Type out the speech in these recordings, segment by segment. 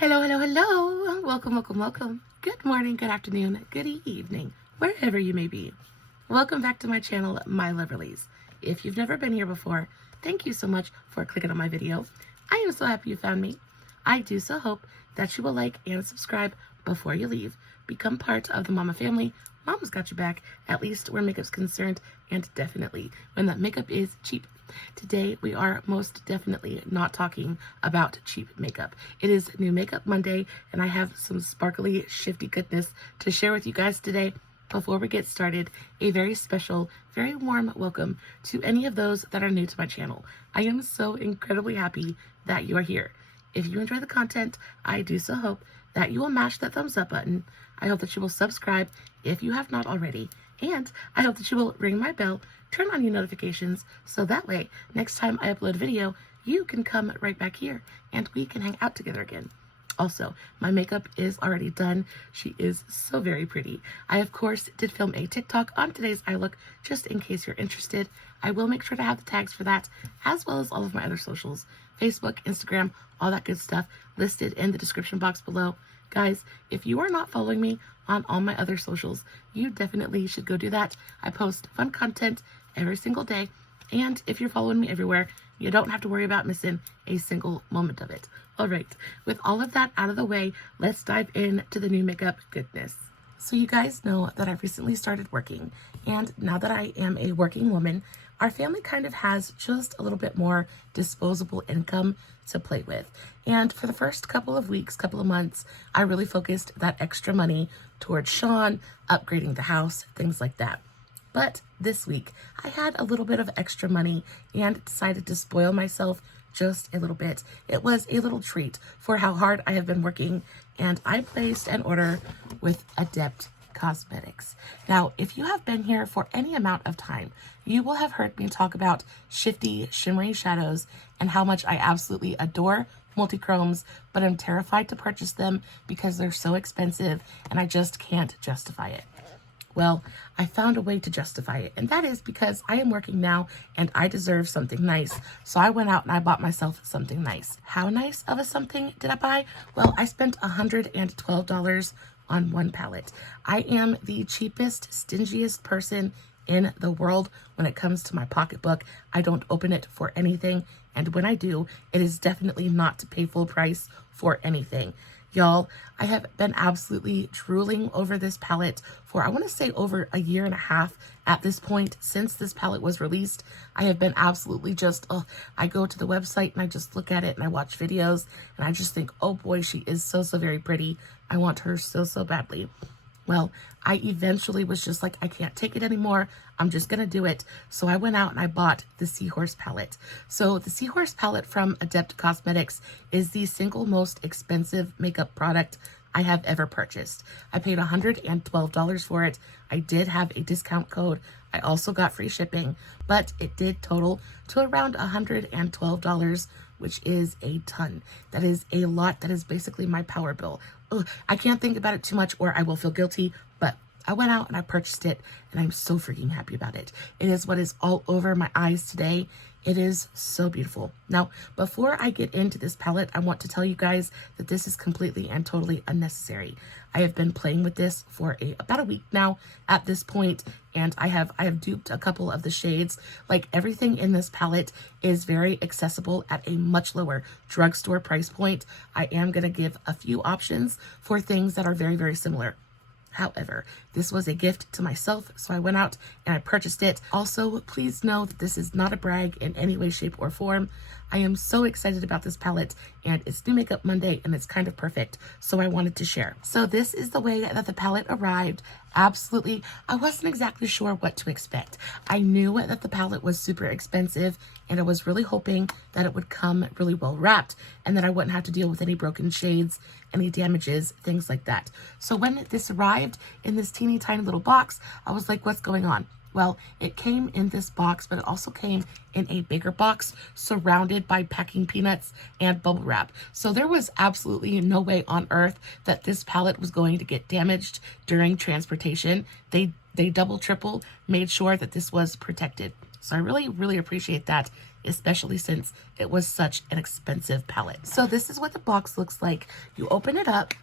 Hello, hello, hello. Welcome, welcome, welcome. Good morning, good afternoon, good evening, wherever you may be. Welcome back to my channel, My Loverlies. If you've never been here before, thank you so much for clicking on my video. I am so happy you found me. I do so hope that you will like and subscribe before you leave. Become part of the Mama family. Mama's got your back, at least where makeup's concerned, and definitely when that makeup is cheap. Today, we are most definitely not talking about cheap makeup. It is New Makeup Monday, and I have some sparkly, shifty goodness to share with you guys today. Before we get started, a very special, very warm welcome to any of those that are new to my channel. I am so incredibly happy that you are here. If you enjoy the content, I do so hope that you will mash that thumbs up button. I hope that you will subscribe if you have not already. And I hope that you will ring my bell, turn on your notifications, so that way, next time I upload a video, you can come right back here and we can hang out together again. Also, my makeup is already done. She is so very pretty. I, of course, did film a TikTok on today's eye look, just in case you're interested. I will make sure to have the tags for that, as well as all of my other socials, Facebook, Instagram, all that good stuff, listed in the description box below. Guys, if you are not following me on all my other socials, you definitely should go do that. I post fun content every single day, and if you're following me everywhere, you don't have to worry about missing a single moment of it. All right, with all of that out of the way, let's dive into the new makeup goodness. So you guys know that I've recently started working, and now that I am a working woman, our family kind of has just a little bit more disposable income to play with. And for the first couple of weeks, couple of months, I really focused that extra money towards Sean, upgrading the house, things like that. But this week, I had a little bit of extra money and decided to spoil myself just a little bit. It was a little treat for how hard I have been working, and I placed an order with ADEPT COSMETICS. Now, if you have been here for any amount of time, you will have heard me talk about shifty, shimmery shadows and how much I absolutely adore multichromes, but I'm terrified to purchase them because they're so expensive and I just can't justify it. Well, I found a way to justify it, and that is because I am working now and I deserve something nice. So I went out and I bought myself something nice. How nice of a something did I buy? Well, I spent $112 on one palette. I am the cheapest, stingiest person in the world when it comes to my pocketbook. I don't open it for anything, and when I do, it is definitely not to pay full price for anything. Y'all, I have been absolutely drooling over this palette for, I want to say, over a year and a half at this point. Since this palette was released, I have been absolutely just, I go to the website and I just look at it and I watch videos and I just think, oh boy, she is so very pretty. I want her so badly. Well, I eventually was just like, I can't take it anymore. I'm just going to do it. So I went out and I bought the Seahorse palette. So the Seahorse palette from ADEPT COSMETICS is the single most expensive makeup product I have ever purchased. I paid $112 for it. I did have a discount code. I also got free shipping, but it did total to around $112, which is a ton. That is a lot. That is basically my power bill. Ugh, I can't think about it too much or I will feel guilty, but I went out and I purchased it and I'm so freaking happy about it. It is what is all over my eyes today. It is so beautiful. Now, before I get into this palette, I want to tell you guys that this is completely and totally unnecessary. I have been playing with this for about a week now at this point, and I have duped a couple of the shades. Like, everything in this palette is very accessible at a much lower drugstore price point. I am going to give a few options for things that are very similar. However, this was a gift to myself, so I went out and I purchased it. Also, please know that this is not a brag in any way, shape, or form. I am so excited about this palette, and it's New Makeup Monday, and it's kind of perfect, so I wanted to share. So this is the way that the palette arrived. Absolutely, I wasn't exactly sure what to expect. I knew that the palette was super expensive, and I was really hoping that it would come really well wrapped, and that I wouldn't have to deal with any broken shades, any damages, things like that. So when this arrived in this teeny tiny little box, I was like, what's going on? Well, it came in this box, but it also came in a bigger box surrounded by packing peanuts and bubble wrap. So there was absolutely no way on earth that this palette was going to get damaged during transportation. They double, triple made sure that this was protected. So I really appreciate that. especially since it was such an expensive palette. So this is what the box looks like. You open it up,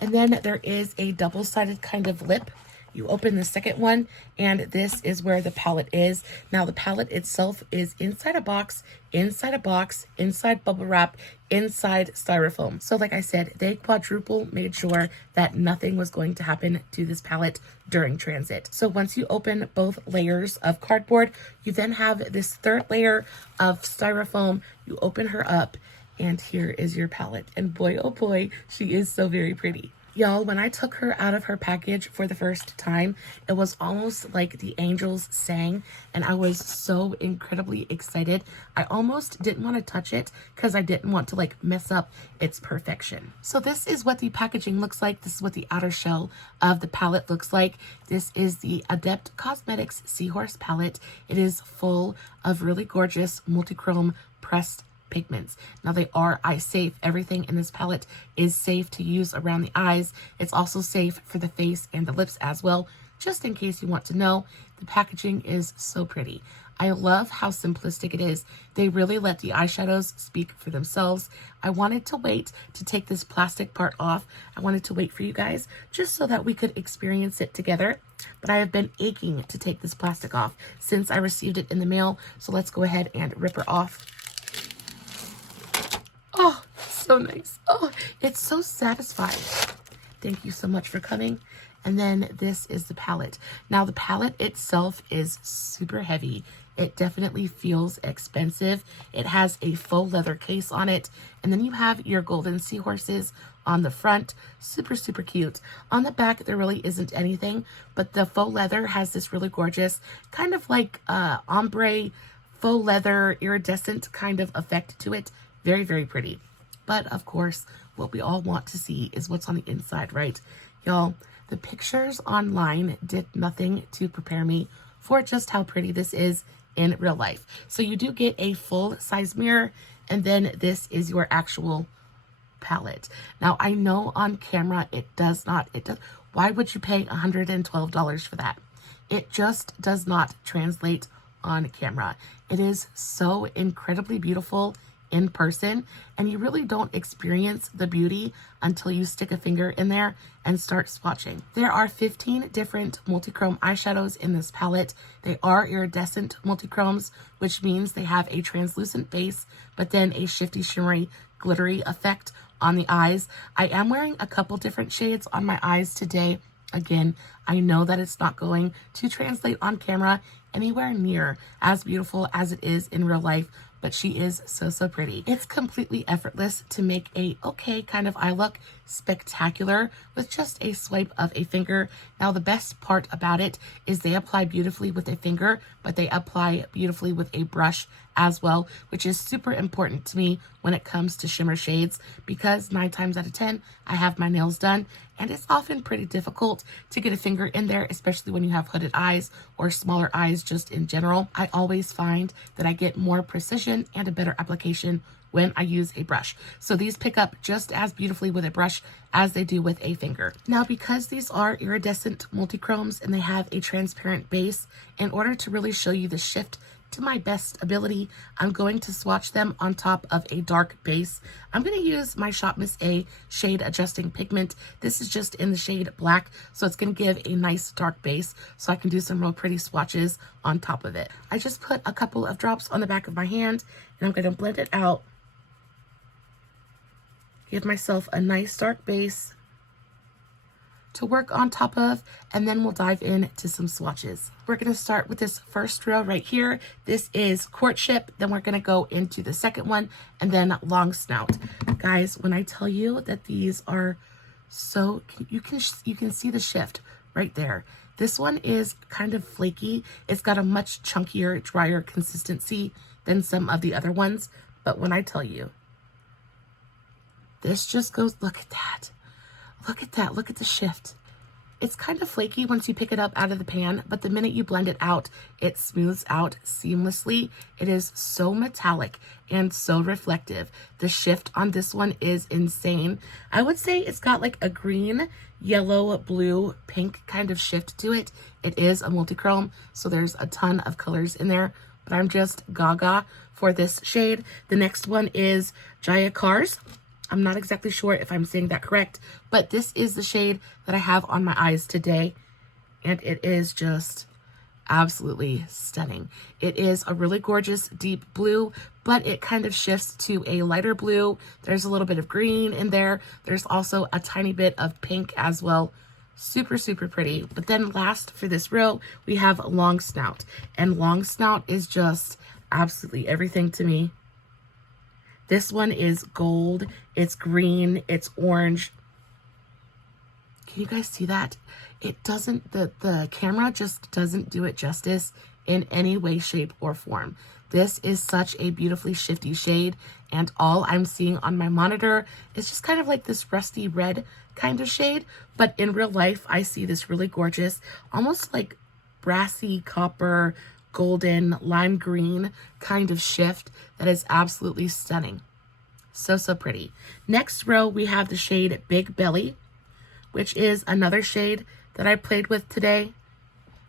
and then there is a double-sided kind of lip. You open the second one, and this is where the palette is. Now, the palette itself is inside a box, inside bubble wrap, inside styrofoam. So like I said, they quadruple made sure that nothing was going to happen to this palette during transit. So once you open both layers of cardboard, you then have this third layer of styrofoam. You open her up, and here is your palette. And boy, oh boy, she is so very pretty. Y'all, when I took her out of her package for the first time, it was almost like the angels sang, and I was so incredibly excited. I almost didn't want to touch it because I didn't want to like mess up its perfection. So this is what the packaging looks like. This is what the outer shell of the palette looks like. This is the ADEPT COSMETICS Seahorse palette. It is full of really gorgeous multichrome pressed pigments. Now, they are eye safe. Everything in this palette is safe to use around the eyes. It's also safe for the face and the lips as well, just in case you want to know. The packaging is so pretty. I love how simplistic it is. They really let the eyeshadows speak for themselves. I wanted to wait to take this plastic part off. I wanted to wait for you guys just so that we could experience it together. But I have been aching to take this plastic off since I received it in the mail. So let's go ahead and rip her off. Oh, so nice. Oh, it's so satisfying. Thank you so much for coming. And then this is the palette. Now, the palette itself is super heavy. It definitely feels expensive. It has a faux leather case on it. And then you have your golden seahorses on the front. Super, super cute. On the back, there really isn't anything, but the faux leather has this really gorgeous kind of like ombre faux leather iridescent kind of effect to it. Very, very pretty. But of course, what we all want to see is what's on the inside, right? Y'all, the pictures online did nothing to prepare me for just how pretty this is in real life. So you do get a full size mirror, and then this is your actual palette. Now, I know on camera it does. Why would you pay $112 for that? It just does not translate on camera. It is so incredibly beautiful in person, and you really don't experience the beauty until you stick a finger in there and start swatching. There are 15 different multichrome eyeshadows in this palette. They are iridescent multichromes, which means they have a translucent base, but then a shifty, shimmery, glittery effect on the eyes. I am wearing a couple different shades on my eyes today. Again, I know that it's not going to translate on camera anywhere near as beautiful as it is in real life, but she is so, so pretty. It's completely effortless to make a okay kind of eye look spectacular with just a swipe of a finger. Now, the best part about it is they apply beautifully with a finger, but they apply beautifully with a brush as well, which is super important to me when it comes to shimmer shades, because 9 times out of 10, I have my nails done, and it's often pretty difficult to get a finger in there, especially when you have hooded eyes or smaller eyes just in general. I always find that I get more precision and a better application when I use a brush. So these pick up just as beautifully with a brush as they do with a finger. Now, because these are iridescent multichromes and they have a transparent base, in order to really show you the shift to my best ability, I'm going to swatch them on top of a dark base. I'm going to use my Shop Miss A shade adjusting pigment. This is just in the shade black, so it's going to give a nice dark base, so I can do some real pretty swatches on top of it. I just put a couple of drops on the back of my hand, and I'm going to blend it out. Give myself a nice dark base to work on top of, and then we'll dive into some swatches. We're going to start with this first row right here. This is Courtship. Then we're going to go into the second one, and then Long Snout. Guys, when I tell you that these are so, you can see the shift right there. This one is kind of flaky. It's got a much chunkier, drier consistency than some of the other ones. But when I tell you, this just goes, look at that. Look at that. Look at the shift. It's kind of flaky once you pick it up out of the pan, but the minute you blend it out, it smooths out seamlessly. It is so metallic and so reflective. The shift on this one is insane. I would say it's got like a green, yellow, blue, pink kind of shift to it. It is a multichrome, so there's a ton of colors in there, but I'm just gaga for this shade. The next one is Jaya Cars. I'm not exactly sure if I'm saying that correct, but this is the shade that I have on my eyes today, and it is just absolutely stunning. It is a really gorgeous deep blue, but it kind of shifts to a lighter blue. There's a little bit of green in there. There's also a tiny bit of pink as well. Super, super pretty. But then last for this row, we have Long Snout, and Long Snout is just absolutely everything to me. This one is gold, it's green, it's orange. Can you guys see that? It doesn't, the camera just doesn't do it justice in any way, shape, or form. This is such a beautifully shifty shade, and all I'm seeing on my monitor is just kind of like this rusty red kind of shade, but in real life, I see this really gorgeous, almost like brassy copper, golden, lime green kind of shift that is absolutely stunning. So, so pretty. Next row, we have the shade Big Belly, which is another shade that I played with today.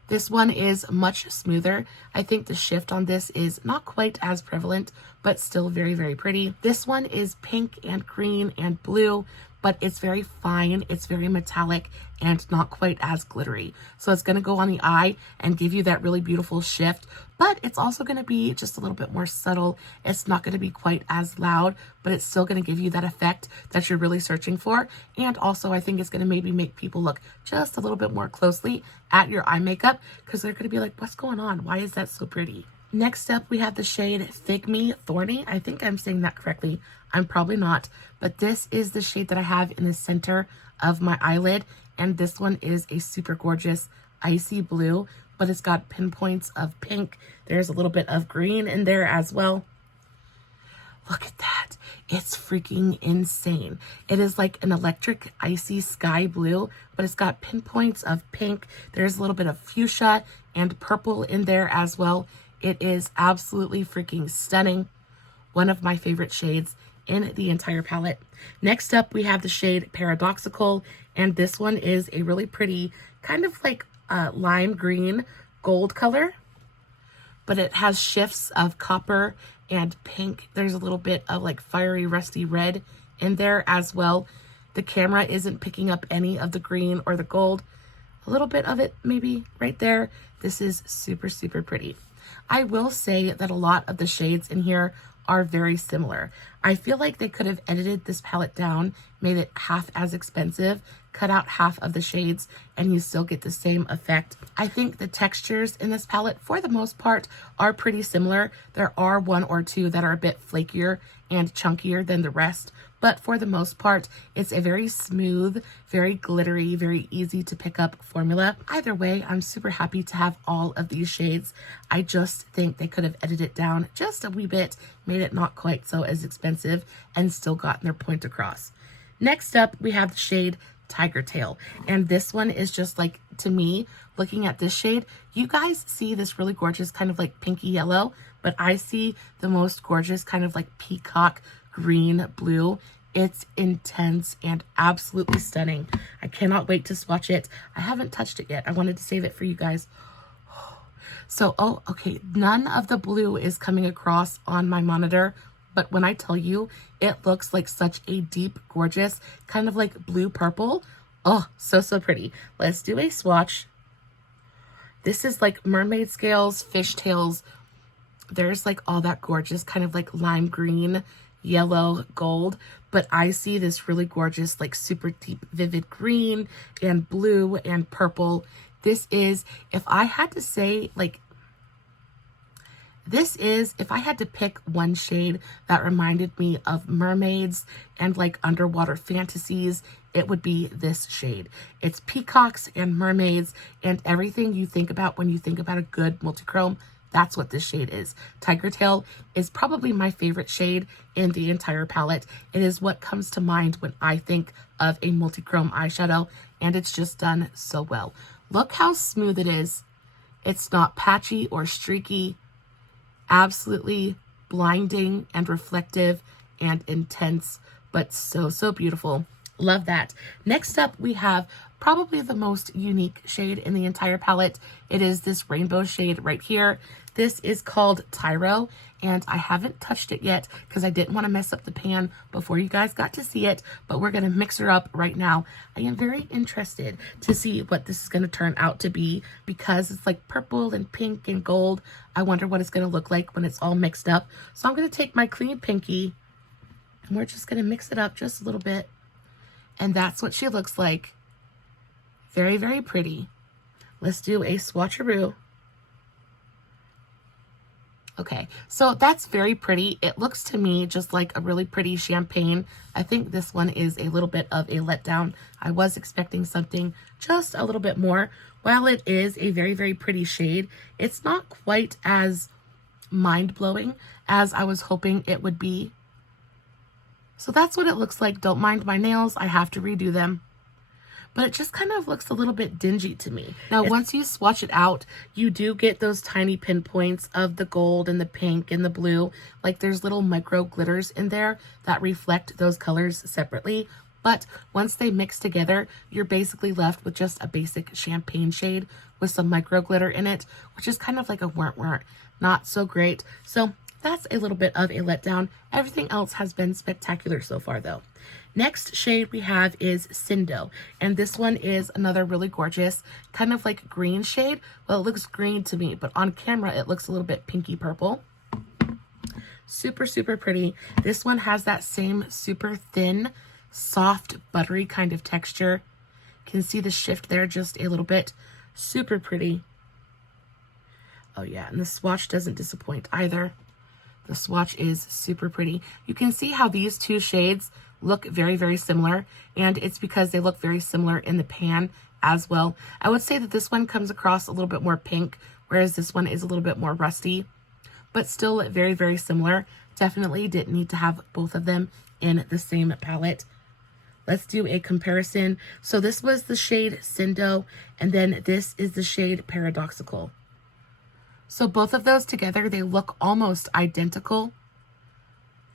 This one is much smoother. I think the shift on this is not quite as prevalent, but still very, very pretty. This one is pink and green and blue, but it's very fine, it's very metallic, and not quite as glittery. So it's gonna go on the eye and give you that really beautiful shift, but it's also gonna be just a little bit more subtle. It's not gonna be quite as loud, but it's still gonna give you that effect that you're really searching for. And also I think it's gonna maybe make people look just a little bit more closely at your eye makeup, because they're gonna be like, what's going on? Why is that so pretty? Next up, we have the shade Fig Me Thorny. I think I'm saying that correctly. I'm probably not, but this is the shade that I have in the center of my eyelid, and this one is a super gorgeous icy blue, but it's got pinpoints of pink. There's a little bit of green in there as well. Look at that. It's freaking insane. It is like an electric icy sky blue, but it's got pinpoints of pink. There's a little bit of fuchsia and purple in there as well. It is absolutely freaking stunning. One of my favorite shades in the entire palette. Next up, we have the shade Paradoxical, and this one is a really pretty kind of like lime green gold color, but it has shifts of copper and pink. There's a little bit of like fiery rusty red in there as well. The camera isn't picking up any of the green or the gold. A little bit of it maybe right there. This is super, super pretty. I will say that a lot of the shades in here are very similar. I feel like they could have edited this palette down, made it half as expensive, cut out half of the shades, and you still get the same effect. I think the textures in this palette, for the most part, are pretty similar. There are one or two that are a bit flakier and chunkier than the rest, but for the most part, it's a very smooth, very glittery, very easy to pick up formula. Either way, I'm super happy to have all of these shades. I just think they could have edited it down just a wee bit, made it not quite so as expensive, and still gotten their point across. Next up, we have the shade Tiger Tail, and this one is just like, to me, looking at this shade, you guys see this really gorgeous kind of like pinky yellow, but I see the most gorgeous kind of like peacock green blue. It's intense and absolutely stunning. I cannot wait to swatch it. I haven't touched it yet. I wanted to save it for you guys. So, oh, okay, none of the blue is coming across on my monitor, but when I tell you, it looks like such a deep, gorgeous, kind of like blue purple. Oh, so, so pretty. Let's do a swatch. This is like mermaid scales, fishtails. There's like all that gorgeous kind of like lime green, yellow, gold, but I see this really gorgeous, like super deep, vivid green and blue and purple. This is, if I had to say, like, this is, if I had to pick one shade that reminded me of mermaids and like underwater fantasies, it would be this shade. It's peacocks and mermaids and everything you think about when you think about a good multichrome. That's what this shade is. Tiger Tail is probably my favorite shade in the entire palette. It is what comes to mind when I think of a multichrome eyeshadow, and it's just done so well. Look how smooth it is. It's not patchy or streaky. Absolutely blinding and reflective and intense, but so, so beautiful. Love that. Next up, we have probably the most unique shade in the entire palette. It is this rainbow shade right here. This is called Tyro, and I haven't touched it yet because I didn't want to mess up the pan before you guys got to see it, but we're going to mix her up right now. I am very interested to see what this is going to turn out to be because it's like purple and pink and gold. I wonder what it's going to look like when it's all mixed up. So I'm going to take my clean pinky and we're just going to mix it up just a little bit. And that's what she looks like. Very, very pretty. Let's do a swatcheroo. Okay, so that's very pretty. It looks to me just like a really pretty champagne. I think this one is a little bit of a letdown. I was expecting something just a little bit more. While it is a very, very pretty shade, it's not quite as mind-blowing as I was hoping it would be. So that's what it looks like. Don't mind my nails. I have to redo them. But it just kind of looks a little bit dingy to me. Now, once you swatch it out, you do get those tiny pinpoints of the gold and the pink and the blue. Like there's little micro glitters in there that reflect those colors separately. But once they mix together, you're basically left with just a basic champagne shade with some micro glitter in it, which is kind of like a weren't. Not so great. So that's a little bit of a letdown. Everything else has been spectacular so far though. Next shade we have is Cindo, and this one is another really gorgeous kind of like green shade. Well, it looks green to me, but on camera it looks a little bit pinky purple. Super, super pretty. This one has that same super thin, soft, buttery kind of texture. Can see the shift there just a little bit. Super pretty. Oh yeah, and the swatch doesn't disappoint either. The swatch is super pretty. You can see how these two shades look very, very similar, and it's because they look very similar in the pan as well. I would say that this one comes across a little bit more pink, whereas this one is a little bit more rusty, but still very, very similar. Definitely didn't need to have both of them in the same palette. Let's do a comparison. So this was the shade Cindo, and then this is the shade Paradoxical. So both of those together, they look almost identical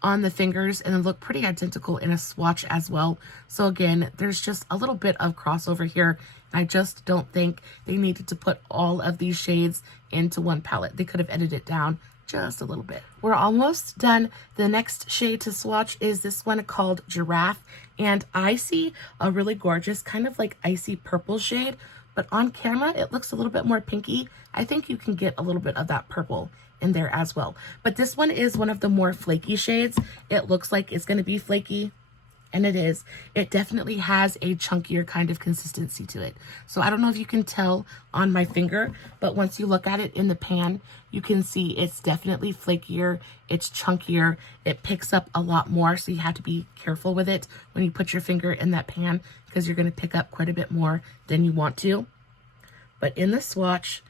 on the fingers and then look pretty identical in a swatch as well. So again, there's just a little bit of crossover here. I just don't think they needed to put all of these shades into one palette. They could have edited it down just a little bit. We're almost done. The next shade to swatch is this one called Giraffe, and I see a really gorgeous kind of like icy purple shade, but on camera it looks a little bit more pinky. I think you can get a little bit of that purple in there as well. But this one is one of the more flaky shades. It looks like it's going to be flaky, and it is. It definitely has a chunkier kind of consistency to it. So I don't know if you can tell on my finger, but once you look at it in the pan, you can see it's definitely flakier, it's chunkier, it picks up a lot more, so you have to be careful with it when you put your finger in that pan because you're going to pick up quite a bit more than you want to. But in the swatch,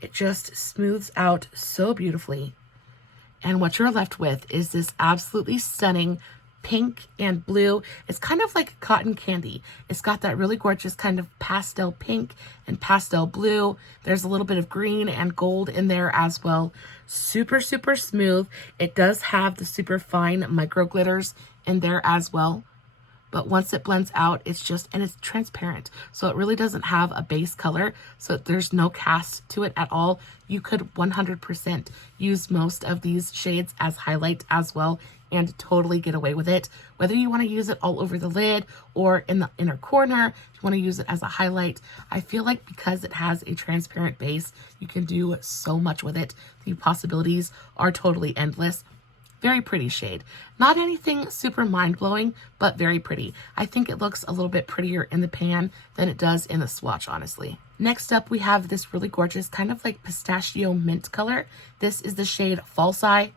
it just smooths out so beautifully. And what you're left with is this absolutely stunning pink and blue. It's kind of like cotton candy. It's got that really gorgeous kind of pastel pink and pastel blue. There's a little bit of green and gold in there as well. Super, super smooth. It does have the super fine micro glitters in there as well. But once it blends out, it's just, and it's transparent. So it really doesn't have a base color. So there's no cast to it at all. You could 100% use most of these shades as highlight as well and totally get away with it. Whether you want to use it all over the lid or in the inner corner, if you want to use it as a highlight, I feel like because it has a transparent base, you can do so much with it. The possibilities are totally endless. Very pretty shade. Not anything super mind-blowing, but very pretty. I think it looks a little bit prettier in the pan than it does in the swatch, honestly. Next up, we have this really gorgeous kind of like pistachio mint color. This is the shade False Eye.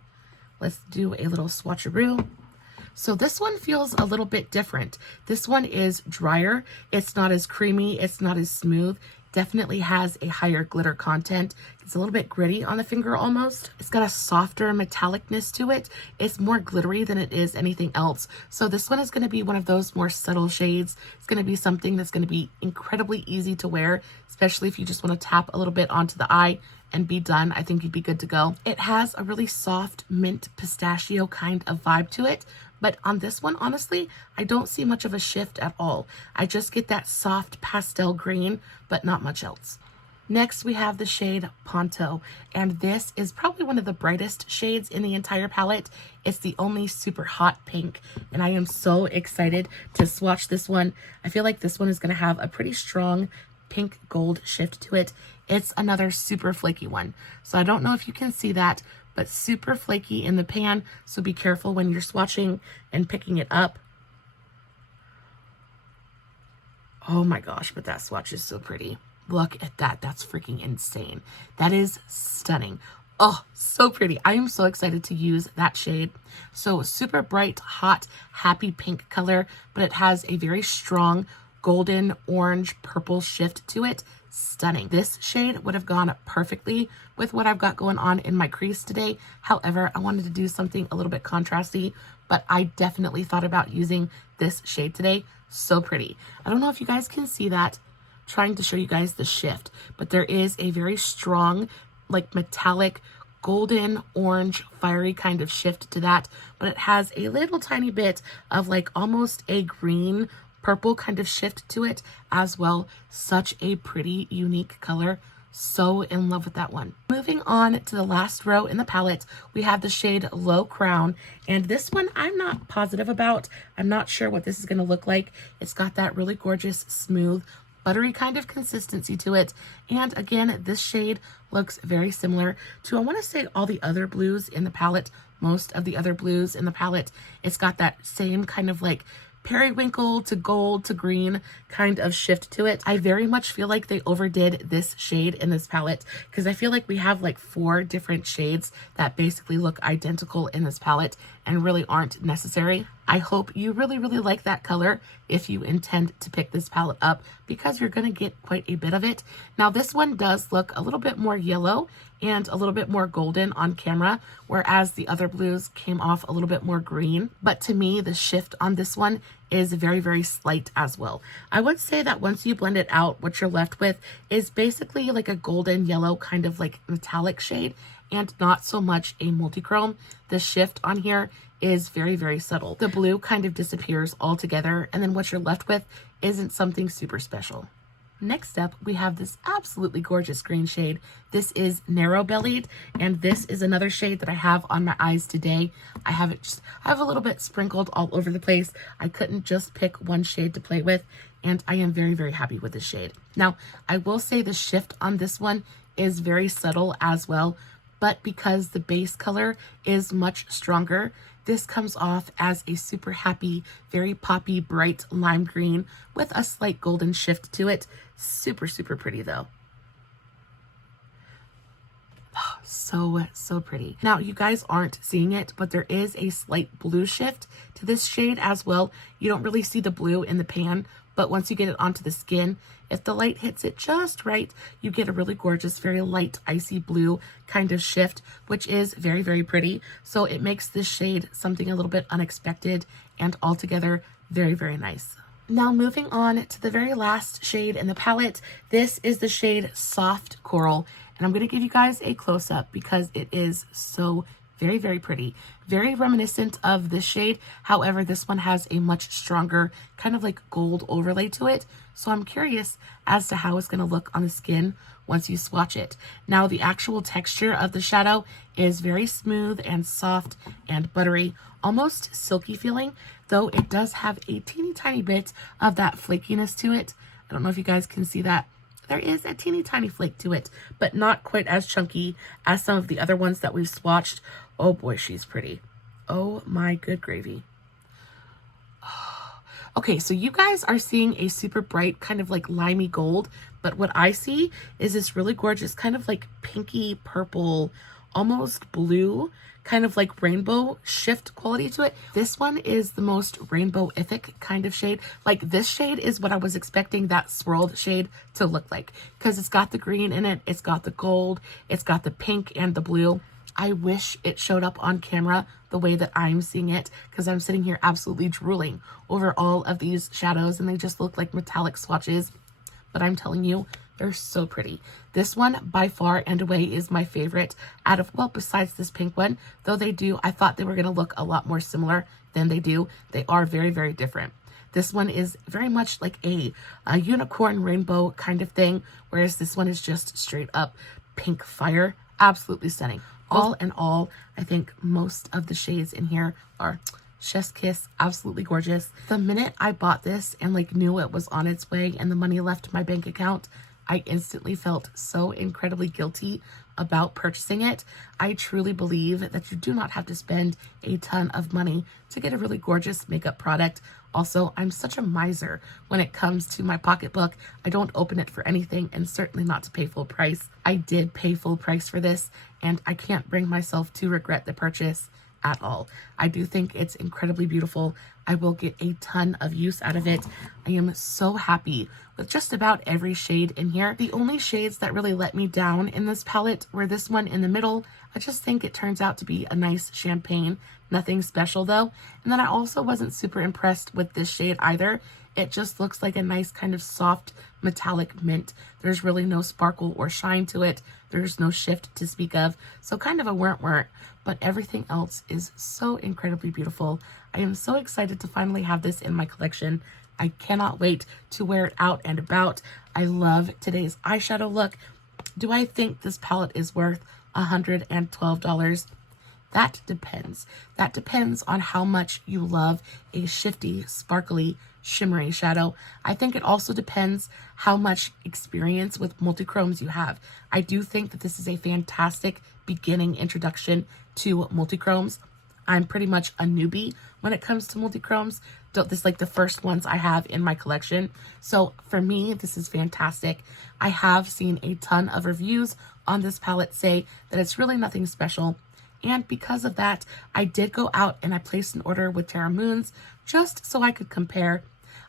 Let's do a little swatcheroo. So this one feels a little bit different. This one is drier. It's not as creamy. It's not as smooth. Definitely has a higher glitter content. It's a little bit gritty on the finger almost. It's got a softer metallicness to it. It's more glittery than it is anything else. So this one is going to be one of those more subtle shades. It's going to be something that's going to be incredibly easy to wear, especially if you just want to tap a little bit onto the eye and be done. I think you'd be good to go. It has a really soft mint pistachio kind of vibe to it, But on this one, honestly, I don't see much of a shift at all. I just get that soft pastel green, but not much else. Next, we have the shade Ponto, and this is probably one of the brightest shades in the entire palette. It's the only super hot pink, and I am so excited to swatch this one. I feel like this one is going to have a pretty strong pink gold shift to it. It's another super flaky one, so I don't know if you can see that, but super flaky in the pan, so be careful when you're swatching and picking it up. Oh my gosh, but that swatch is so pretty. Look at that. That's freaking insane. That is stunning. Oh, so pretty. I am so excited to use that shade. So super bright, hot, happy pink color, but it has a very strong golden, orange, purple shift to it. Stunning. This shade would have gone perfectly with what I've got going on in my crease today. However, I wanted to do something a little bit contrasty, but I definitely thought about using this shade today. So pretty. I don't know if you guys can see that. Trying to show you guys the shift, but there is a very strong, like metallic, golden, orange, fiery kind of shift to that, but it has a little tiny bit of like almost a green, purple kind of shift to it as well. Such a pretty, unique color. So in love with that one. Moving on to the last row in the palette, we have the shade Low Crown, and this one I'm not positive about. I'm not sure what this is going to look like. It's got that really gorgeous, smooth, buttery kind of consistency to it. And again, this shade looks very similar to, I want to say, all the other blues in the palette. Most of the other blues in the palette, it's got that same kind of like periwinkle to gold to green kind of shift to it. I very much feel like they overdid this shade in this palette, because I feel like we have like 4 different shades that basically look identical in this palette and really aren't necessary. I hope you really like that color if you intend to pick this palette up, because you're going to get quite a bit of it. Now this one does look a little bit more yellow and a little bit more golden on camera, whereas the other blues came off a little bit more green. But to me, the shift on this one is very slight as well. I would say that once you blend it out, what you're left with is basically like a golden yellow kind of like metallic shade, and not so much a multichrome. The shift on here is very subtle. The blue kind of disappears altogether, and then what you're left with isn't something super special. Next up, we have this absolutely gorgeous green shade. This is Narrow Bellied, and this is another shade that I have on my eyes today. I have a little bit sprinkled all over the place. I couldn't just pick one shade to play with, and I am very happy with this shade. Now, I will say the shift on this one is very subtle as well, but because the base color is much stronger, this comes off as a super happy, very poppy, bright lime green with a slight golden shift to it. Super pretty though. Oh, so pretty. Now, you guys aren't seeing it, but there is a slight blue shift to this shade as well. You don't really see the blue in the pan, but once you get it onto the skin, if the light hits it just right, you get a really gorgeous, very light, icy blue kind of shift, which is very pretty. So it makes this shade something a little bit unexpected and altogether very nice. Now moving on to the very last shade in the palette, this is the shade Soft Coral, and I'm going to give you guys a close-up because it is so very pretty. Very reminiscent of this shade. However, this one has a much stronger kind of like gold overlay to it. So I'm curious as to how it's going to look on the skin once you swatch it. Now, the actual texture of the shadow is very smooth and soft and buttery, almost silky feeling, though it does have a teeny tiny bit of that flakiness to it. I don't know if you guys can see that. There is a teeny tiny flake to it, but not quite as chunky as some of the other ones that we've swatched. Oh boy, she's pretty. Oh my good gravy. Okay, so you guys are seeing a super bright kind of like limey gold, but what I see is this really gorgeous kind of like pinky purple, almost blue, kind of like rainbow shift quality to it. This one is the most rainbowific kind of shade. Like, this shade is what I was expecting that swirled shade to look like, because it's got the green in it, it's got the gold, it's got the pink and the blue. I wish it showed up on camera the way that I'm seeing it, because I'm sitting here absolutely drooling over all of these shadows and they just look like metallic swatches. But I'm telling you, they're so pretty. This one by far and away is my favorite out of, well, besides this pink one, though I thought they were going to look a lot more similar than they do. They are very, very different. This one is very much like a unicorn rainbow kind of thing, whereas this one is just straight up pink fire. Absolutely stunning. All in all, I think most of the shades in here are chef's kiss, absolutely gorgeous. The minute I bought this and like knew it was on its way and the money left my bank account, I instantly felt so incredibly guilty about purchasing it. I truly believe that you do not have to spend a ton of money to get a really gorgeous makeup product. Also, I'm such a miser when it comes to my pocketbook. I don't open it for anything, and certainly not to pay full price. I did pay full price for this, and I can't bring myself to regret the purchase at all. I do think it's incredibly beautiful. I will get a ton of use out of it. I am so happy with just about every shade in here. The only shades that really let me down in this palette were this one in the middle. I just think it turns out to be a nice champagne. Nothing special though. And then I also wasn't super impressed with this shade either. It just looks like a nice kind of soft metallic mint. There's really no sparkle or shine to it. There's no shift to speak of. So kind of a weren't, but everything else is so incredibly beautiful. I am so excited to finally have this in my collection. I cannot wait to wear it out and about. I love today's eyeshadow look. Do I think this palette is worth $112? That depends. That depends on how much you love a shifty, sparkly, shimmery shadow. I think it also depends how much experience with multichromes you have. I do think that this is a fantastic beginning introduction to multichromes. I'm pretty much a newbie when it comes to multichromes. This is like the first ones I have in my collection. So for me, this is fantastic. I have seen a ton of reviews on this palette say that it's really nothing special. And because of that, I did go out and I placed an order with Terra Moons just so I could compare.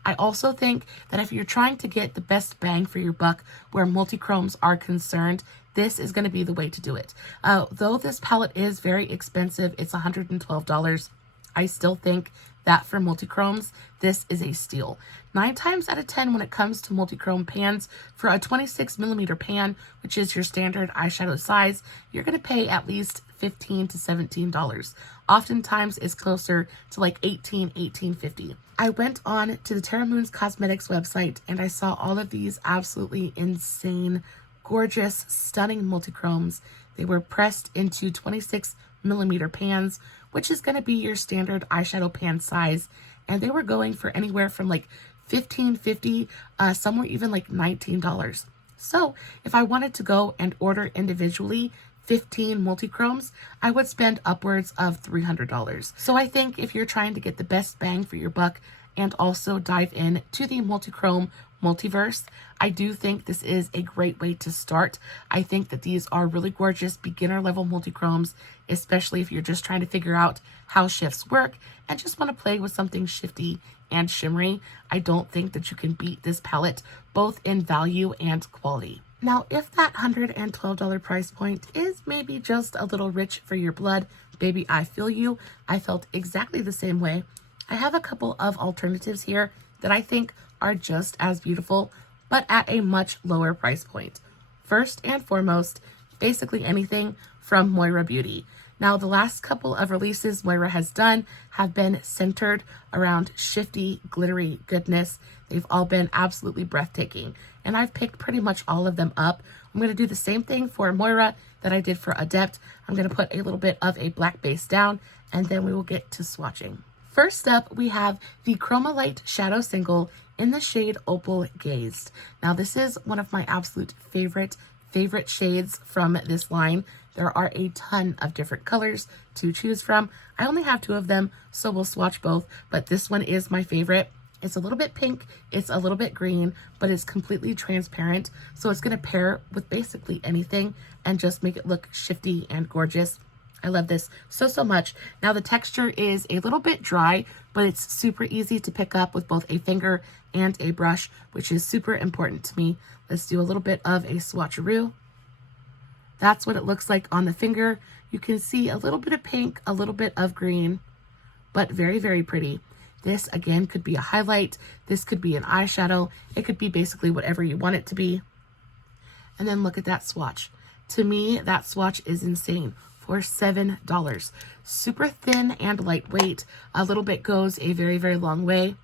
I also think that if you're trying to get the best bang for your buck where multichromes are concerned, this is going to be the way to do it. Though this palette is very expensive, it's $112. I still think that for multichromes, this is a steal. 9 times out of 10 when it comes to multichrome pans, for a 26mm pan, which is your standard eyeshadow size, you're going to pay at least $15 to $17. Oftentimes it's closer to like $18.50. I went on to the Terra Moons Cosmetics website and I saw all of these absolutely insane, gorgeous, stunning multichromes. They were pressed into 26mm pans, which is going to be your standard eyeshadow pan size. And they were going for anywhere from like $15.50, somewhere even like $19. So if I wanted to go and order individually 15 multichromes, I would spend upwards of $300. So I think if you're trying to get the best bang for your buck and also dive in to the multichrome multiverse, I do think this is a great way to start. I think that these are really gorgeous beginner level multichromes, especially if you're just trying to figure out how shifts work and just want to play with something shifty and shimmery. I don't think that you can beat this palette both in value and quality. Now, if that $112 price point is maybe just a little rich for your blood, baby, I feel you. I felt exactly the same way. I have a couple of alternatives here that I think are just as beautiful, but at a much lower price point. First and foremost, basically anything from MOIRA BEAUTY. Now, the last couple of releases MOIRA has done have been centered around shifty, glittery goodness. They've all been absolutely breathtaking, and I've picked pretty much all of them up. I'm going to do the same thing for MOIRA that I did for ADEPT. I'm going to put a little bit of a black base down, and then we will get to swatching. First up, we have the Chroma Light Shadow Single in the shade Opal Gazed. Now, this is one of my absolute favorite shades from this line. There are a ton of different colors to choose from. I only have 2 of them, so we'll swatch both, but this one is my favorite. It's a little bit pink, it's a little bit green, but it's completely transparent, so it's going to pair with basically anything and just make it look shifty and gorgeous. I love this so much. Now, the texture is a little bit dry, but it's super easy to pick up with both a finger and a brush, which is super important to me. Let's do a little bit of a swatcheroo. That's what it looks like on the finger. You can see a little bit of pink, a little bit of green, but very, very pretty. This, again, could be a highlight. This could be an eyeshadow. It could be basically whatever you want it to be. And then look at that swatch. To me, that swatch is insane. for $7. Super thin and lightweight. A little bit goes a very, very long way.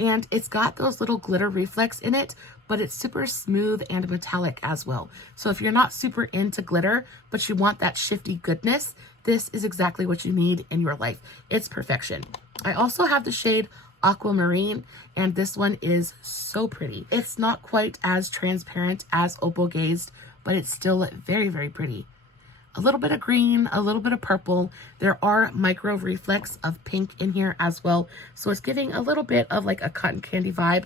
And it's got those little glitter reflex in it, but it's super smooth and metallic as well. So if you're not super into glitter, but you want that shifty goodness, this is exactly what you need in your life. It's perfection. I also have the shade Aquamarine, and this one is so pretty. It's not quite as transparent as Opal Gazed, but it's still very, very pretty. A little bit of green, a little bit of purple. There are micro reflex of pink in here as well. So it's giving a little bit of like a cotton candy vibe.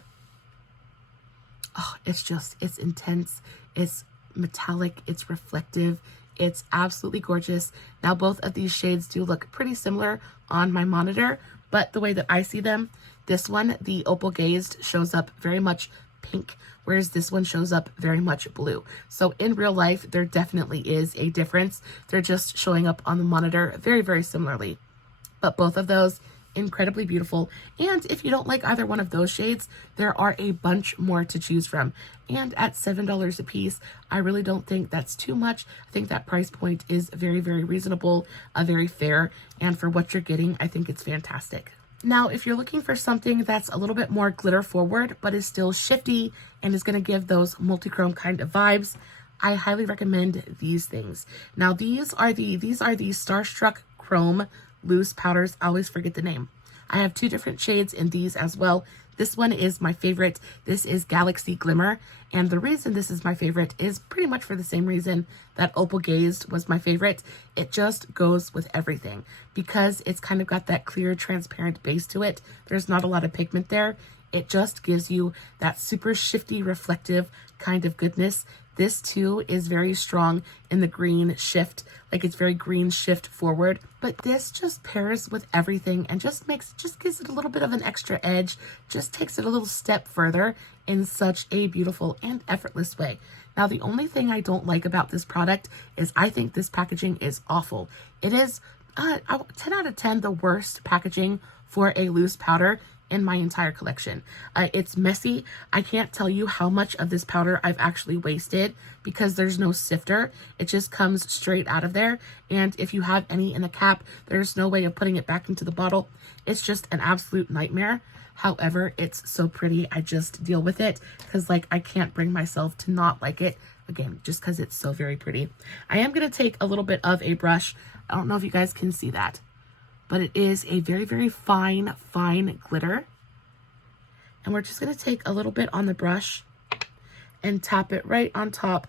Oh, it's intense. It's metallic. It's reflective. It's absolutely gorgeous. Now, both of these shades do look pretty similar on my monitor, but the way that I see them, this one, the Opal Gazed, shows up very much pink, whereas this one shows up very much blue. So in real life, there definitely is a difference. They're just showing up on the monitor very, very similarly. But both of those, incredibly beautiful. And if you don't like either one of those shades, there are a bunch more to choose from. And at $7 a piece, I really don't think that's too much. I think that price point is very, very reasonable, very fair. And for what you're getting, I think it's fantastic. Now, if you're looking for something that's a little bit more glitter forward, but is still shifty and is going to give those multichrome kind of vibes, I highly recommend these things. Now, these are the Starstruck Chrome loose powders. I always forget the name. I have two different shades in these as well. This one is my favorite. This is Galaxy Glimmer. And the reason this is my favorite is pretty much for the same reason that Opal Gazed was my favorite. It just goes with everything because it's kind of got that clear, transparent base to it. There's not a lot of pigment there. It just gives you that super shifty, reflective kind of goodness. This too is very strong in the green shift, like it's very green shift forward, but this just pairs with everything and just gives it a little bit of an extra edge, just takes it a little step further in such a beautiful and effortless way. Now, the only thing I don't like about this product is I think this packaging is awful. It is 10 out of 10 the worst packaging for a loose powder in my entire collection. It's messy. I can't tell you how much of this powder I've actually wasted because there's no sifter. It just comes straight out of there. And if you have any in a cap, there's no way of putting it back into the bottle. It's just an absolute nightmare. However, it's so pretty. I just deal with it because I can't bring myself to not like it. Again, just because it's so very pretty. I am going to take a little bit of a brush. I don't know if you guys can see that, but it is a very, very fine, fine glitter. And we're just going to take a little bit on the brush and tap it right on top.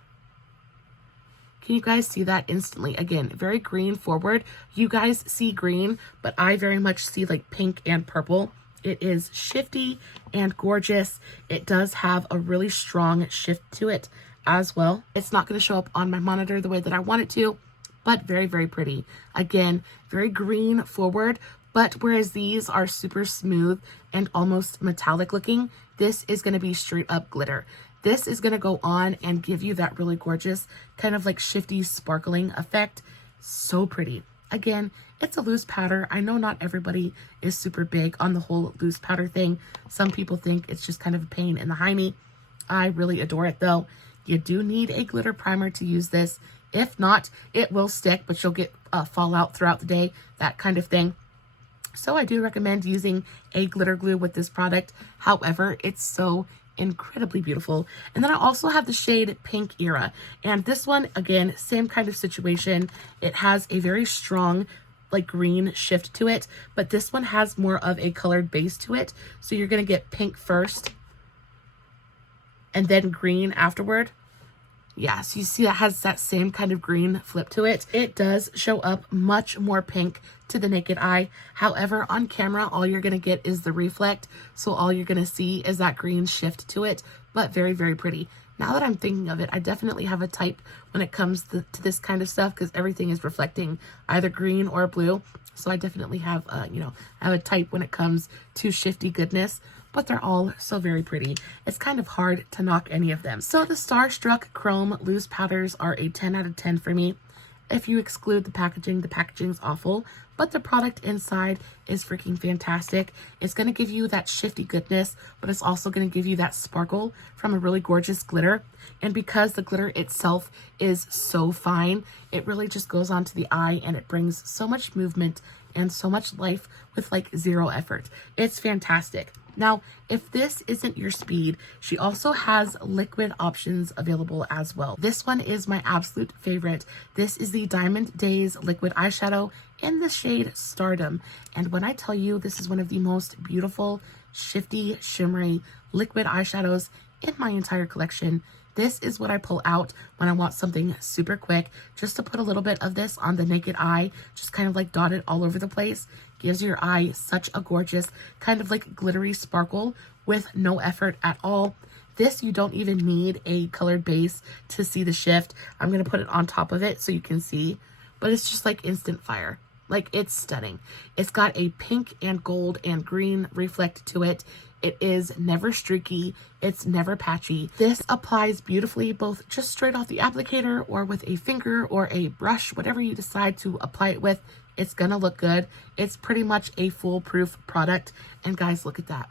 Can you guys see that instantly? Again, very green forward. You guys see green, but I very much see pink and purple. It is shifty and gorgeous. It does have a really strong shift to it as well. It's not going to show up on my monitor the way that I want it to, but very, very pretty. Again, very green forward, but whereas these are super smooth and almost metallic looking, this is going to be straight up glitter. This is going to go on and give you that really gorgeous kind of shifty sparkling effect. So pretty. Again, it's a loose powder. I know not everybody is super big on the whole loose powder thing. Some people think it's just kind of a pain in the hiney. I really adore it though. You do need a glitter primer to use this. If not, it will stick, but you'll get fallout throughout the day, that kind of thing. So I do recommend using a glitter glue with this product. However, it's so incredibly beautiful. And then I also have the shade Pink Era. And this one, again, same kind of situation. It has a very strong green shift to it, but this one has more of a colored base to it. So you're going to get pink first and then green afterward. Yeah, so you see that has that same kind of green flip to it. It does show up much more pink to the naked eye. However, on camera, all you're going to get is the reflect. So all you're going to see is that green shift to it, but very, very pretty. Now that I'm thinking of it, I definitely have a type when it comes to this kind of stuff because everything is reflecting either green or blue. So I definitely have, I have a type when it comes to shifty goodness. But they're all so very pretty. It's kind of hard to knock any of them. So the Starstruck Chrome loose powders are a 10 out of 10 for me. If you exclude the packaging's awful, but the product inside is freaking fantastic. It's going to give you that shifty goodness, but it's also going to give you that sparkle from a really gorgeous glitter. And because the glitter itself is so fine, it really just goes onto the eye and it brings so much movement and so much life with like zero effort. It's fantastic. Now, if this isn't your speed, she also has liquid options available as well. This one is my absolute favorite. This is the Diamond Daze liquid eyeshadow in the shade Stardom. And when I tell you this is one of the most beautiful, shifty, shimmery liquid eyeshadows in my entire collection, this is what I pull out when I want something super quick, just to put a little bit of this on the naked eye, just kind of like dot it all over the place. Gives your eye such a gorgeous kind of like glittery sparkle with no effort at all. This, you don't even need a colored base to see the shift. I'm going to put it on top of it so you can see, but it's just like instant fire. Like, it's stunning. It's got a pink and gold and green reflect to it. It is never streaky. It's never patchy. This applies beautifully both just straight off the applicator or with a finger or a brush, whatever you decide to apply it with. It's gonna look good. It's pretty much a foolproof product. And guys, look at that.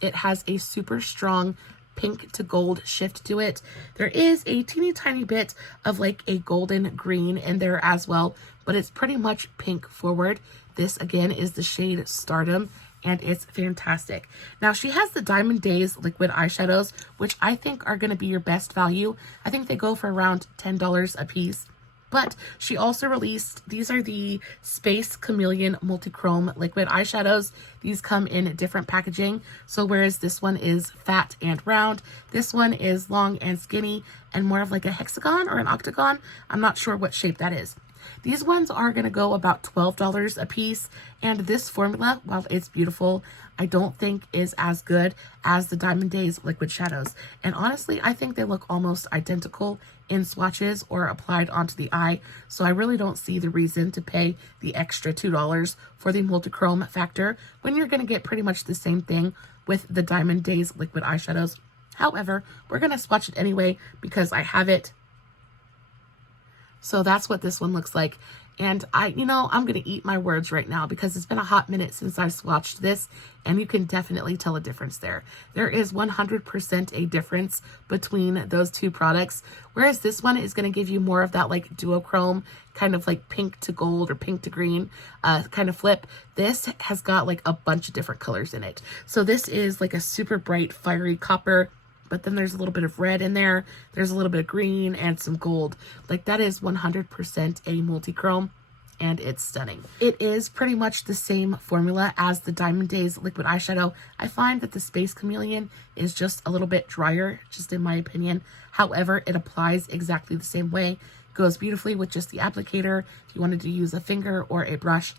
It has a super strong pink to gold shift to it. There is a teeny tiny bit of like a golden green in there as well, but it's pretty much pink forward. This again is the shade Stardom, and it's fantastic. Now, she has the Diamond Daze liquid eyeshadows, which I think are going to be your best value. I think they go for around $10 a piece. But she also released, these are the Space Chameleon multichrome liquid eyeshadows. These come in different packaging. So whereas this one is fat and round, this one is long and skinny and more of like a hexagon or an octagon. I'm not sure what shape that is. These ones are going to go about $12 a piece, and this formula, while it's beautiful, I don't think is as good as the Diamond Daze liquid shadows. And honestly, I think they look almost identical in swatches or applied onto the eye, so I really don't see the reason to pay the extra $2 for the multichrome factor when you're going to get pretty much the same thing with the Diamond Daze liquid eyeshadows. However, we're going to swatch it anyway because I have it. So that's what this one looks like. And I'm going to eat my words right now because it's been a hot minute since I swatched this, and you can definitely tell a difference there. There is 100% a difference between those two products, whereas this one is going to give you more of that like duochrome, kind of like pink to gold or pink to green kind of flip. This has got like a bunch of different colors in it. So this is like a super bright, fiery copper, but then there's a little bit of red in there. There's a little bit of green and some gold. Like, that is 100% a multichrome, and it's stunning. It is pretty much the same formula as the Diamond Daze liquid eyeshadow. I find that the Space Chameleon is just a little bit drier, just in my opinion. However, it applies exactly the same way. Goes beautifully with just the applicator. If you wanted to use a finger or a brush,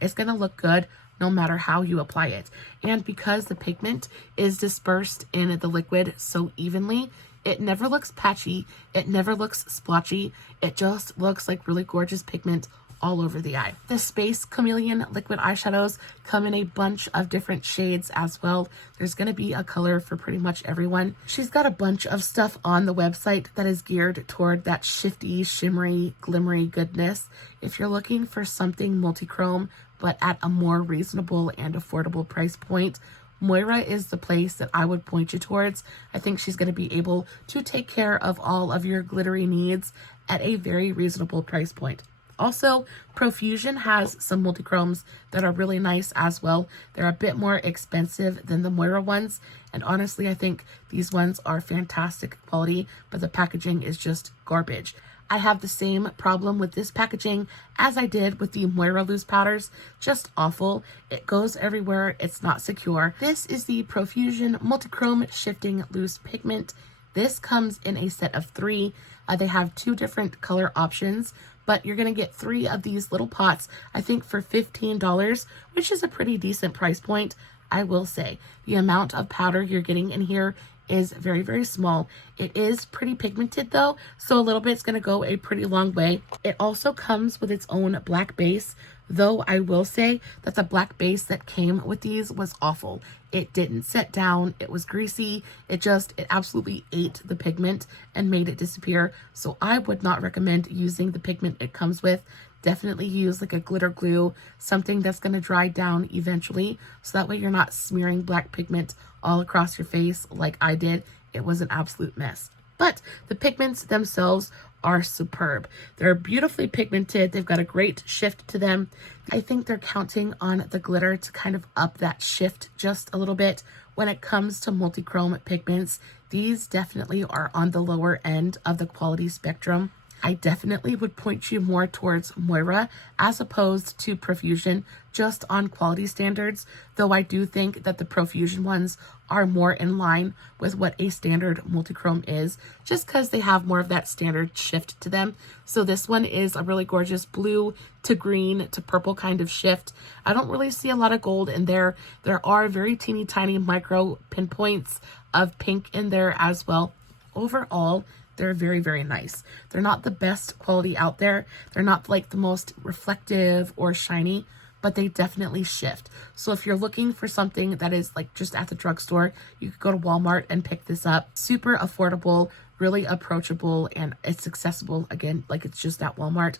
it's gonna look good no matter how you apply it. And because the pigment is dispersed in the liquid so evenly, it never looks patchy, it never looks splotchy, it just looks like really gorgeous pigment all over the eye. The Space Chameleon liquid eyeshadows come in a bunch of different shades as well. There's going to be a color for pretty much everyone. She's got a bunch of stuff on the website that is geared toward that shifty, shimmery, glimmery goodness. If you're looking for something multichrome, but at a more reasonable and affordable price point, MOIRA is the place that I would point you towards. I think she's going to be able to take care of all of your glittery needs at a very reasonable price point. Also, PROFUSION has some multichromes that are really nice as well. They're a bit more expensive than the MOIRA ones, and honestly, I think these ones are fantastic quality, but the packaging is just garbage. I have the same problem with this packaging as I did with the MOIRA loose powders. Just awful. It goes everywhere. It's not secure. This is the PROFUSION Multichrome Shifting Loose Pigment. This comes in a set of 3. They have 2 different color options, but you're going to get 3 of these little pots, I think for $15, which is a pretty decent price point. I will say the amount of powder you're getting in here is very, very small. It is pretty pigmented though, so a little bit's going to go a pretty long way. It also comes with its own black base, though I will say that the black base that came with these was awful. It didn't set down, it was greasy, it absolutely ate the pigment and made it disappear. So I would not recommend using the pigment it comes with. Definitely use like a glitter glue, something that's going to dry down eventually, so that way you're not smearing black pigment all across your face like I did. It was an absolute mess. But the pigments themselves are superb. They're beautifully pigmented. They've got a great shift to them. I think they're counting on the glitter to kind of up that shift just a little bit. When it comes to multichrome pigments, these definitely are on the lower end of the quality spectrum. I definitely would point you more towards MOIRA as opposed to PROFUSION, just on quality standards, though I do think that the PROFUSION ones are more in line with what a standard multichrome is, just because they have more of that standard shift to them. So this one is a really gorgeous blue to green to purple kind of shift. I don't really see a lot of gold in there. There are very teeny tiny micro pinpoints of pink in there as well. Overall, they're very, very nice. They're not the best quality out there. They're not like the most reflective or shiny, but they definitely shift. So if you're looking for something that is like just at the drugstore, you could go to Walmart and pick this up. Super affordable, really approachable, and it's accessible, again, like it's just at Walmart.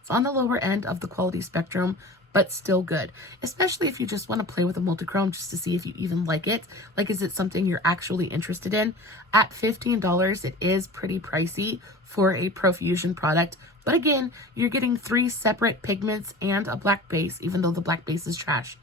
It's on the lower end of the quality spectrum, but still good, especially if you just want to play with a multichrome just to see if you even like it. Like, is it something you're actually interested in? At $15, it is pretty pricey for a PROFUSION product, but again, you're getting 3 separate pigments and a black base, even though the black base is trash.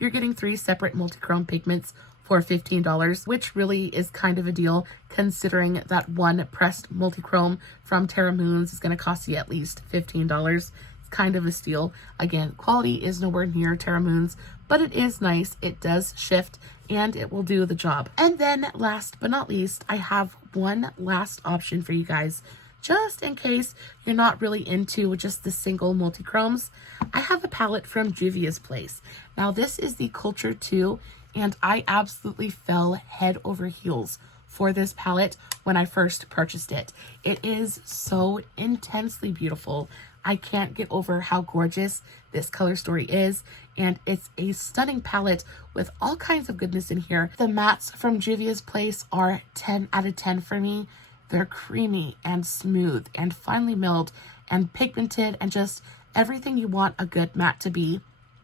You're getting 3 separate multichrome pigments for $15, which really is kind of a deal considering that one pressed multichrome from Terra Moons is going to cost you at least $15. Kind of a steal. Again, quality is nowhere near Terra Moons, but it is nice. It does shift and it will do the job. And then last but not least, I have one last option for you guys, just in case you're not really into just the single multichromes. I have a palette from JUVIAS Place. Now this is the Culture 2, and I absolutely fell head over heels for this palette when I first purchased it. It is so intensely beautiful. I can't get over how gorgeous this color story is, and it's a stunning palette with all kinds of goodness in here. The mattes from JUVIAS Place are 10 out of 10 for me. They're creamy and smooth and finely milled and pigmented and just everything you want a good matte to be.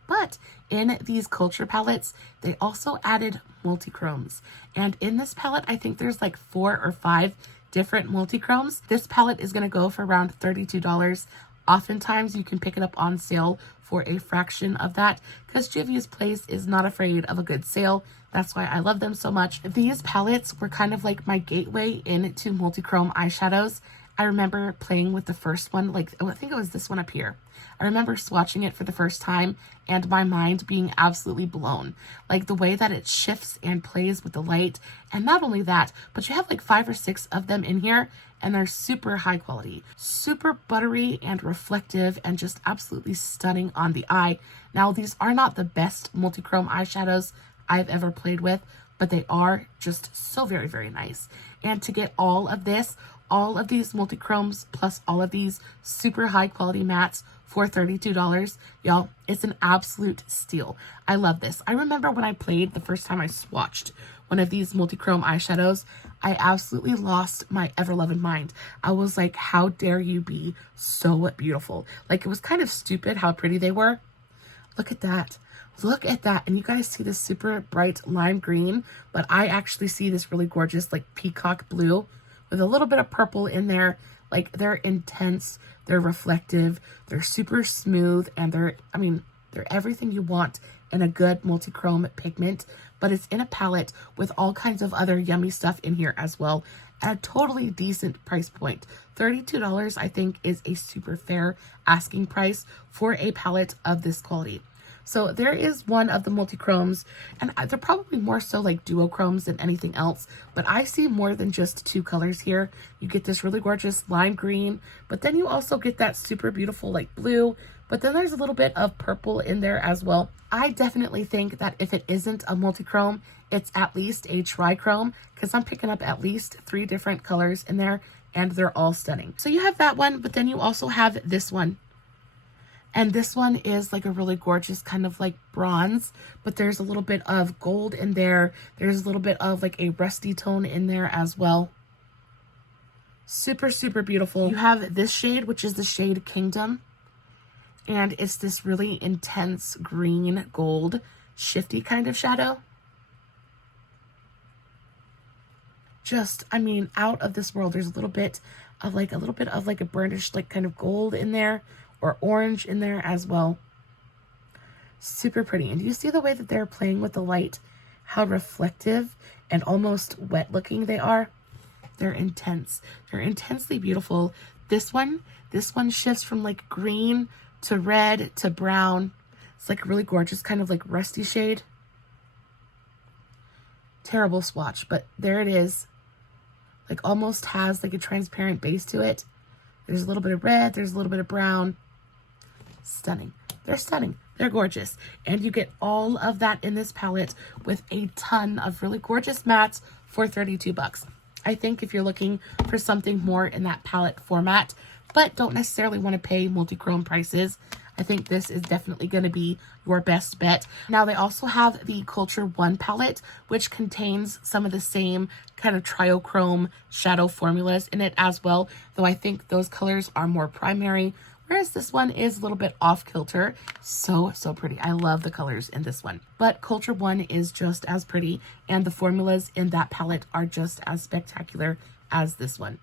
But in these Culture palettes, they also added multichromes. And in this palette, I think there's like 4 or 5 different multichromes. This palette is going to go for around $32. Oftentimes you can pick it up on sale for a fraction of that, because JUVIAS Place is not afraid of a good sale. That's why I love them so much. These palettes were kind of like my gateway into multichrome eyeshadows. I remember playing with the first one, like I think it was this one up here. I remember swatching it for the first time and my mind being absolutely blown. Like the way that it shifts and plays with the light. And not only that, but you have like 5 or 6 of them in here, and they're super high quality, super buttery and reflective and just absolutely stunning on the eye. Now, these are not the best multichrome eyeshadows I've ever played with, but they are just so very, very nice. And to get all of these multichromes plus all of these super high quality mattes for $32, y'all, it's an absolute steal. I love this. I remember when I played the first time I swatched one of these multichrome eyeshadows, I absolutely lost my ever-loving mind. I was like, how dare you be so beautiful? Like, it was kind of stupid how pretty they were. Look at that. Look at that. And you guys see this super bright lime green, but I actually see this really gorgeous like peacock blue with a little bit of purple in there. Like, they're intense, they're reflective, they're super smooth, and they're everything you want in a good multichrome pigment, but it's in a palette with all kinds of other yummy stuff in here as well at a totally decent price point. $32, I think, is a super fair asking price for a palette of this quality. So there is one of the multichromes, and they're probably more so like duochromes than anything else, but I see more than just 2 colors here. You get this really gorgeous lime green, but then you also get that super beautiful like blue, but then there's a little bit of purple in there as well. I definitely think that if it isn't a multichrome, it's at least a trichrome, because I'm picking up at least 3 different colors in there, and they're all stunning. So you have that one, but then you also have this one. And this one is like a really gorgeous kind of like bronze, but there's a little bit of gold in there. There's a little bit of like a rusty tone in there as well. Super, super beautiful. You have this shade, which is the shade Kingdom. And it's this really intense green gold, shifty kind of shadow. Just, I mean, out of this world. There's a little bit of like a burnished like kind of gold in there, or orange in there as well. Super pretty. And do you see the way that they're playing with the light? How reflective and almost wet looking they are. They're intense. They're intensely beautiful. This one shifts from like green to red to brown. It's like a really gorgeous kind of like rusty shade. Terrible swatch, but there it is. Like almost has like a transparent base to it. There's a little bit of red, there's a little bit of brown. Stunning. They're stunning. They're gorgeous. And you get all of that in this palette with a ton of really gorgeous mattes for 32 bucks. I think if you're looking for something more in that palette format, but don't necessarily want to pay multi-chrome prices, I think this is definitely going to be your best bet. Now, they also have the Culture One palette, which contains some of the same kind of triochrome shadow formulas in it as well, though I think those colors are more primary, whereas this one is a little bit off kilter. So pretty. I love the colors in this one. But Culture One is just as pretty, and the formulas in that palette are just as spectacular as this one.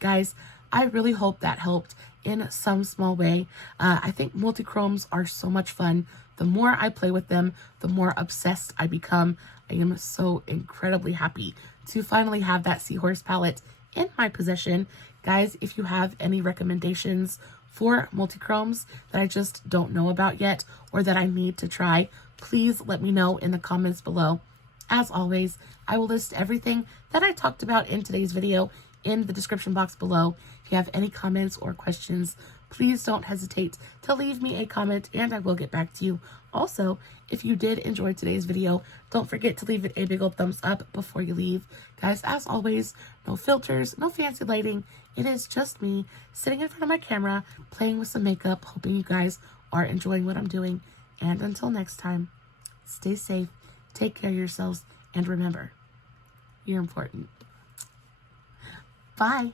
Guys, I really hope that helped in some small way. I think multi-chromes are so much fun. The more I play with them, the more obsessed I become. I am so incredibly happy to finally have that Seahorse palette in my possession. Guys, if you have any recommendations for multi-chromes that I just don't know about yet, or that I need to try, please let me know in the comments below. As always, I will list everything that I talked about in today's video in the description box below. If you have any comments or questions, please don't hesitate to leave me a comment and I will get back to you. Also, if you did enjoy today's video, don't forget to leave it a big old thumbs up before you leave. Guys, as always, no filters, no fancy lighting. It is just me sitting in front of my camera, playing with some makeup, hoping you guys are enjoying what I'm doing. And until next time, stay safe, take care of yourselves, and remember, you're important. Bye.